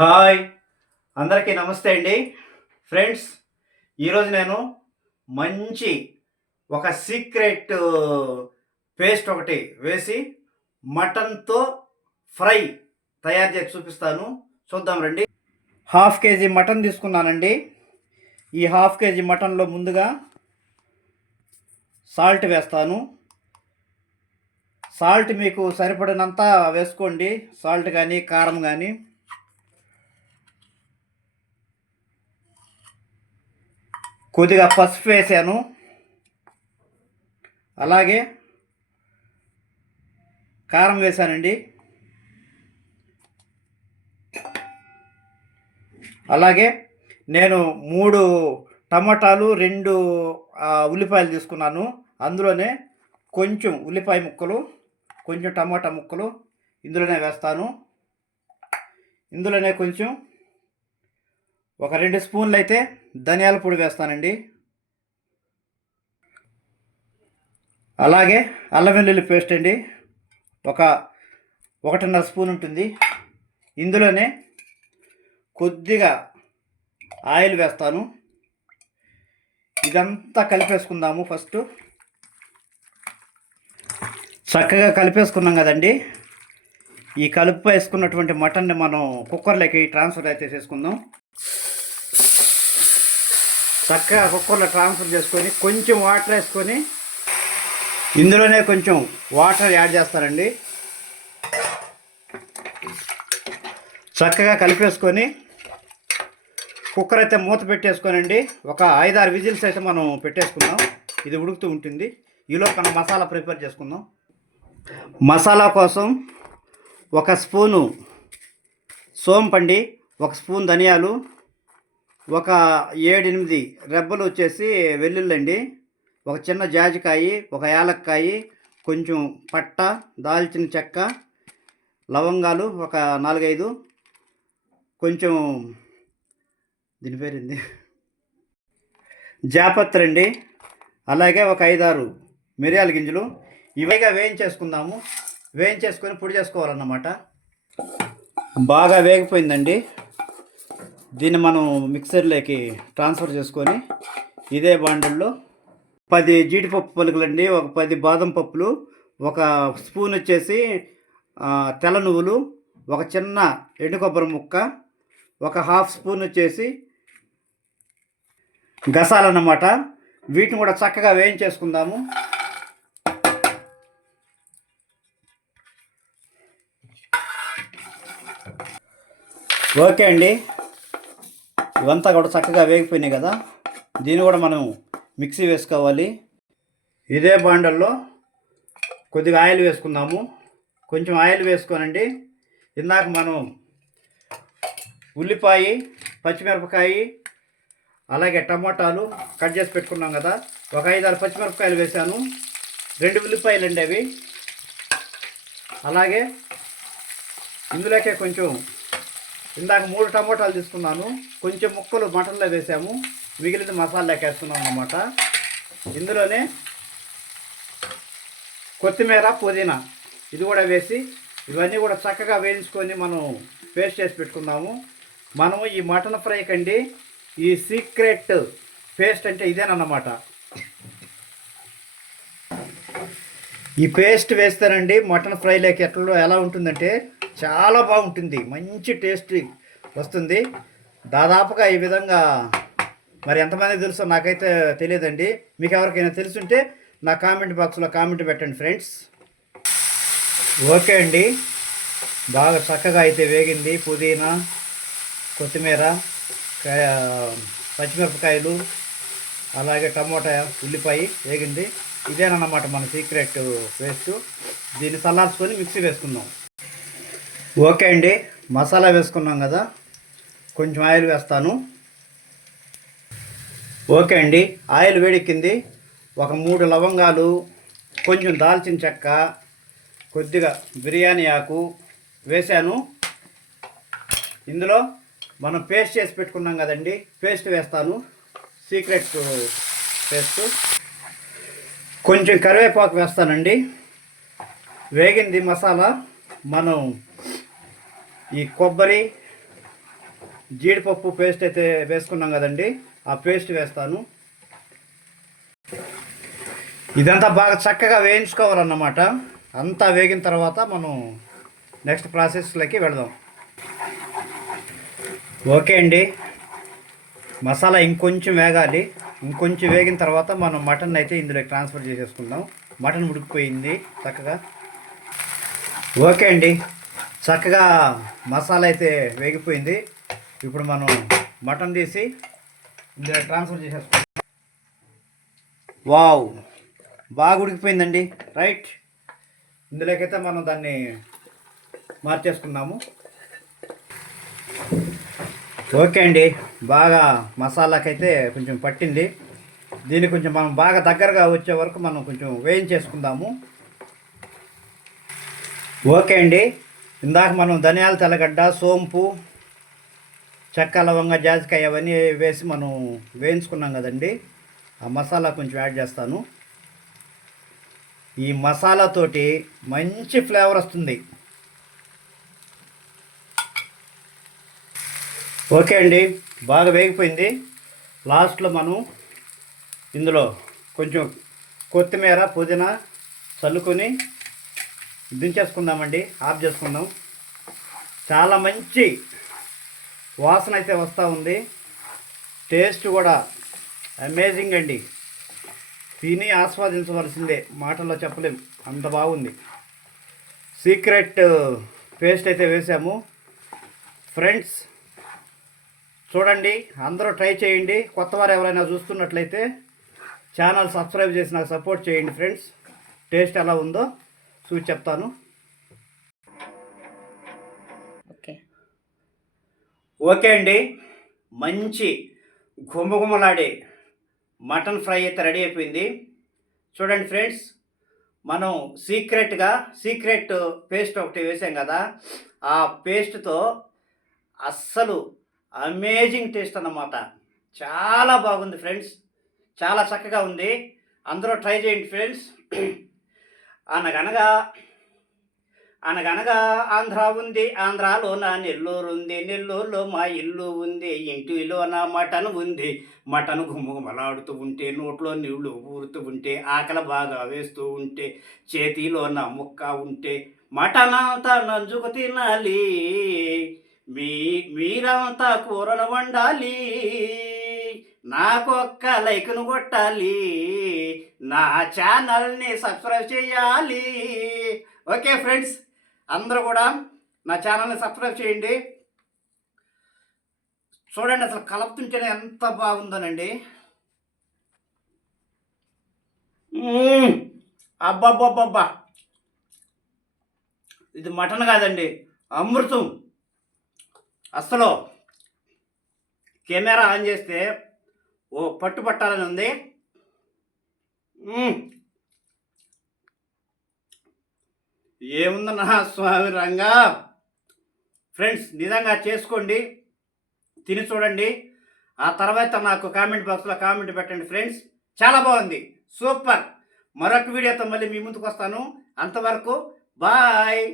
Hi అందరికీ నమస్తే అండి. ఫ్రెండ్స్, ఈరోజు నేను మంచి ఒక సీక్రెట్ పేస్ట్ ఒకటి వేసి మటన్తో ఫ్రై తయారు చేసి చూపిస్తాను. చూద్దాం రండి. హాఫ్ కేజీ మటన్ తీసుకున్నానండి. ఈ హాఫ్ కేజీ మటన్లో ముందుగా సాల్ట్ వేస్తాను. సాల్ట్ మీకు సరిపడినంత వేసుకోండి, సాల్ట్ కానీ కారం కానీ. కొద్దిగా పసుపు వేసాను, అలాగే కారం వేసానండి, అలాగే నేను 3 టమాటాలు 2 ఉల్లిపాయలు తీసుకున్నాను. అందులోనే కొంచెం ఉల్లిపాయ ముక్కలు, కొంచెం టమాటా ముక్కలు ఇందులోనే వేస్తాను. ఇందులోనే కొంచెం ఒక 2 స్పూన్లు అయితే ధనియాల పొడి వేస్తానండి. అలాగే అల్లం వెల్లుల్లి పేస్ట్ అండి, ఒక 1.5 స్పూన్ ఉంటుంది. ఇందులోనే కొద్దిగా ఆయిల్ వేస్తాను. ఇదంతా కలిపేసుకుందాము. ఫస్ట్ చక్కగా కలిపేసుకున్నాం కదండి. ఈ కలుపు వేసుకున్నటువంటి మటన్ని మనం కుక్కర్లోకి ట్రాన్స్ఫర్ అయితే చేసుకుందాం. చక్కగా కుక్కర్లో ట్రాన్స్ఫర్ చేసుకొని కొంచెం వాటర్ వేసుకొని ఇందులోనే కొంచెం వాటర్ యాడ్ చేస్తానండి. చక్కగా కలిపేసుకొని కుక్కర్ అయితే మూత పెట్టేసుకోనండి. ఒక 5-6 విజిల్స్ అయితే మనం పెట్టేసుకుందాం. ఇది ఉడుకుతూ ఉంటుంది. ఈలోపు మనం మసాలా ప్రిపేర్ చేసుకుందాం. మసాలా కోసం 1 స్పూను సోంపండి, 1 స్పూన్ ధనియాలు, ఒక 7-8 రెబ్బలు వచ్చేసి వెల్లుల్లండి, ఒక చిన్న జాజికాయ, ఒక యాలక్కాయ, కొంచెం పట్ట, దాల్చిన చెక్క, లవంగాలు ఒక 4-5, కొంచెం దీని పేరుంది జాపత్రి అండి, అలాగే ఒక 5-6 మిరియాల గింజలు. ఇవిగా వేయించేసుకుందాము. వేయించేసుకొని పొడి చేసుకోవాలన్నమాట. బాగా వేగిపోయిందండి. దీన్ని మనం మిక్సర్లోకి ట్రాన్స్ఫర్ చేసుకొని ఇదే బాండల్లో 10 జీడిపప్పు పలుకులండి, ఒక 10 బాదం పప్పులు, ఒక స్పూన్ వచ్చేసి తెల్ల నువ్వులు, ఒక చిన్న ఎండు కొబ్బరి ముక్క, ఒక హాఫ్ స్పూన్ వచ్చేసి గసాలన్నమాట. వీటిని కూడా చక్కగా వేయించేసుకుందాము. ఓకే అండి, ఇవంతా కూడా చక్కగా వేగిపోయినాయి కదా. దీన్ని కూడా మనం మిక్సీ వేసుకోవాలి. ఇదే బాండల్లో కొద్దిగా ఆయిల్ వేసుకుందాము. కొంచెం ఆయిల్ వేసుకోనండి. ఇందాక మనం ఉల్లిపాయ, పచ్చిమిరపకాయ, అలాగే టమాటాలు కట్ చేసి పెట్టుకున్నాం కదా. ఒక 5-6 పచ్చిమిరపకాయలు వేసాను, 2 ఉల్లిపాయలు అండి అవి. అలాగే ఇందులోకే కొంచెం ఇందాక 3 టమాటాలు తీసుకున్నాను, కొంచెం ముక్కలు మటన్లో వేసాము, మిగిలిన మసాలాకి వేస్తున్నాం అన్నమాట. ఇందులోనే కొత్తిమీర, పుదీనా ఇది కూడా వేసి ఇవన్నీ కూడా చక్కగా వేయించుకొని మనం పేస్ట్ చేసి పెట్టుకుందాము. మనము ఈ మటన్ ఫ్రై కండి ఈ సీక్రెట్ పేస్ట్ అంటే ఇదేనన్నమాట. ఈ పేస్ట్ వేస్తానండి మటన్ ఫ్రైలోకి ఎలా ఉంటుందంటే చాలా బాగుంటుంది, మంచి టేస్ట్ వస్తుంది. దాదాపుగా ఈ విధంగా మరి ఎంతమంది తెలుసో నాకైతే తెలియదండి. మీకు ఎవరికైనా తెలుసుంటే నా కామెంట్ బాక్స్లో కామెంట్ పెట్టండి ఫ్రెండ్స్. ఓకే అండి, బాగా చక్కగా అయితే వేగింది. పుదీనా, కొత్తిమీర, పచ్చిమిరపకాయలు, అలాగే టమోటా, ఉల్లిపాయ వేగింది. ఇదేనన్నమాట మన సీక్రెట్ పేస్ట్. దీన్ని చల్లార్చుకొని మిక్సీ వేసుకుందాం. ఓకే అండి, మసాలా వేసుకున్నాం కదా, కొంచెం ఆయిల్ వేస్తాను. ఓకే అండి, ఆయిల్ వేడెక్కింది. ఒక 3 లవంగాలు, కొంచెం దాల్చిన చెక్క, కొద్దిగా బిర్యానీ ఆకు వేసాను. ఇందులో మనం పేస్ట్ చేసి పెట్టుకున్నాం కదండి, పేస్ట్ వేస్తాను, సీక్రెట్ పేస్ట్. కొంచెం కరివేపాకు వేస్తానండి. వేగింది మసాలా. మనం ఈ కొబ్బరి, జీడిపప్పు పేస్ట్ అయితే వేసుకున్నాం కదండి, ఆ పేస్ట్ వేస్తాను. ఇదంతా బాగా చక్కగా వేయించుకోవాలన్నమాట. అంతా వేగిన తర్వాత మనం నెక్స్ట్ ప్రాసెస్లోకి వెళదాం. ఓకే అండి, మసాలా ఇంకొంచెం వేగాలి. ఇంకొంచెం వేగిన తర్వాత మనం మటన్ అయితే ఇందులోకి ట్రాన్స్ఫర్ చేసేసుకుందాం. మటన్ ఉడికిపోయింది చక్కగా. ఓకే అండి, చక్కగా మసాలా అయితే వేగిపోయింది. ఇప్పుడు మనం మటన్ తీసి ఇందులో ట్రాన్స్ఫర్ చేసేసుకుందాం. వావ్, బాగా ఉడికిపోయిందండి. రైట్, ఇందులోకైతే మనం దాన్ని మార్చేసుకుందాము. ఓకే అండి, బాగా మసాలాకైతే కొంచెం పట్టింది. దీన్ని కొంచెం మనం బాగా దగ్గరగా వచ్చే వరకు మనం కొంచెం వేయించేసుకుందాము. ఓకే అండి, ఇందాక మనం ధనియాల తెల్లగడ్డ, సోంపు, చెక్క, లవంగ, జాజికాయ అవన్నీ వేసి మనం వేయించుకున్నాం కదండి. ఆ మసాలా కొంచెం యాడ్ చేస్తాను. ఈ మసాలాతోటి మంచి ఫ్లేవర్ వస్తుంది. ఓకే అండి, బాగా వేగిపోయింది. లాస్ట్లో మనం ఇందులో కొంచెం కొత్తిమీర, పుదీనా చల్లుకొని దించేసుకుందామండి. ఆఫ్ చేసుకుందాం. చాలా మంచి వాసన అయితే వస్తూ ఉంది. టేస్ట్ కూడా అమేజింగ్ అండి. తిని ఆస్వాదించవలసిందే, మాటల్లో చెప్పలేం, అంత బాగుంది. సీక్రెట్ పేస్ట్ అయితే వేసాము ఫ్రెండ్స్. చూడండి, అందరూ ట్రై చేయండి. కొత్త వారు ఎవరైనా చూస్తున్నట్లయితే ఛానల్ సబ్స్క్రైబ్ చేసి నాకు సపోర్ట్ చేయండి ఫ్రెండ్స్. టేస్ట్ ఎలా ఉందో చూసి చెప్తాను. ఓకే అండి, మంచి గుమగుమలాడే మటన్ ఫ్రై అయితే రెడీ అయిపోయింది. చూడండి ఫ్రెండ్స్, మనం సీక్రెట్ పేస్ట్ ఒకటి వేసాం కదా, ఆ పేస్ట్తో అస్సలు అమేజింగ్ టేస్ట్ అన్నమాట. చాలా బాగుంది ఫ్రెండ్స్, చాలా చక్కగా ఉంది. అందరూ ట్రై చేయండి ఫ్రెండ్స్. అనగనగా అనగనగా ఆంధ్ర ఉంది, ఆంధ్రాలో నా నెల్లూరు ఉంది, నెల్లూరులో మా ఇల్లు ఉంది, ఇంటిలో నా మటన్ ఉంది. మటన్ గుమ్మలాడుతూ ఉంటే, నోట్లో నీళ్లు ఊరుతూ ఉంటే, ఆకలి బాగా వేస్తూ ఉంటే, చేతిలో నా ముక్క ఉంటే, మటన్ అంతా నంజుకు తినాలి, మీరంతా కూరలు వండాలి, నాకొక్క లైక్ను కొట్టాలి, నా ఛానల్ని సబ్స్క్రైబ్ చేయాలి. ఓకే ఫ్రెండ్స్, అందరూ కూడా నా ఛానల్ని సబ్స్క్రైబ్ చేయండి. చూడండి, అసలు కలుపుతుంటేనే ఎంత బాగుందోనండి. అబ్బబ్బబ్బబ్బా, ఇది మటన్ కాదండి, అమృతం. అసలు కెమెరా ఆన్ చేస్తే ఓ పట్టు పట్టాలని ఉంది. ఏముందన్నా స్వామి రంగా. ఫ్రెండ్స్, నిజంగా చేసుకోండి, తిని చూడండి. ఆ తర్వాత నాకు కామెంట్ బాక్స్లో కామెంట్ పెట్టండి ఫ్రెండ్స్. చాలా బాగుంది, సూపర్. మరొక వీడియోతో మళ్ళీ మీ ముందుకు వస్తాను. అంతవరకు బాయ్.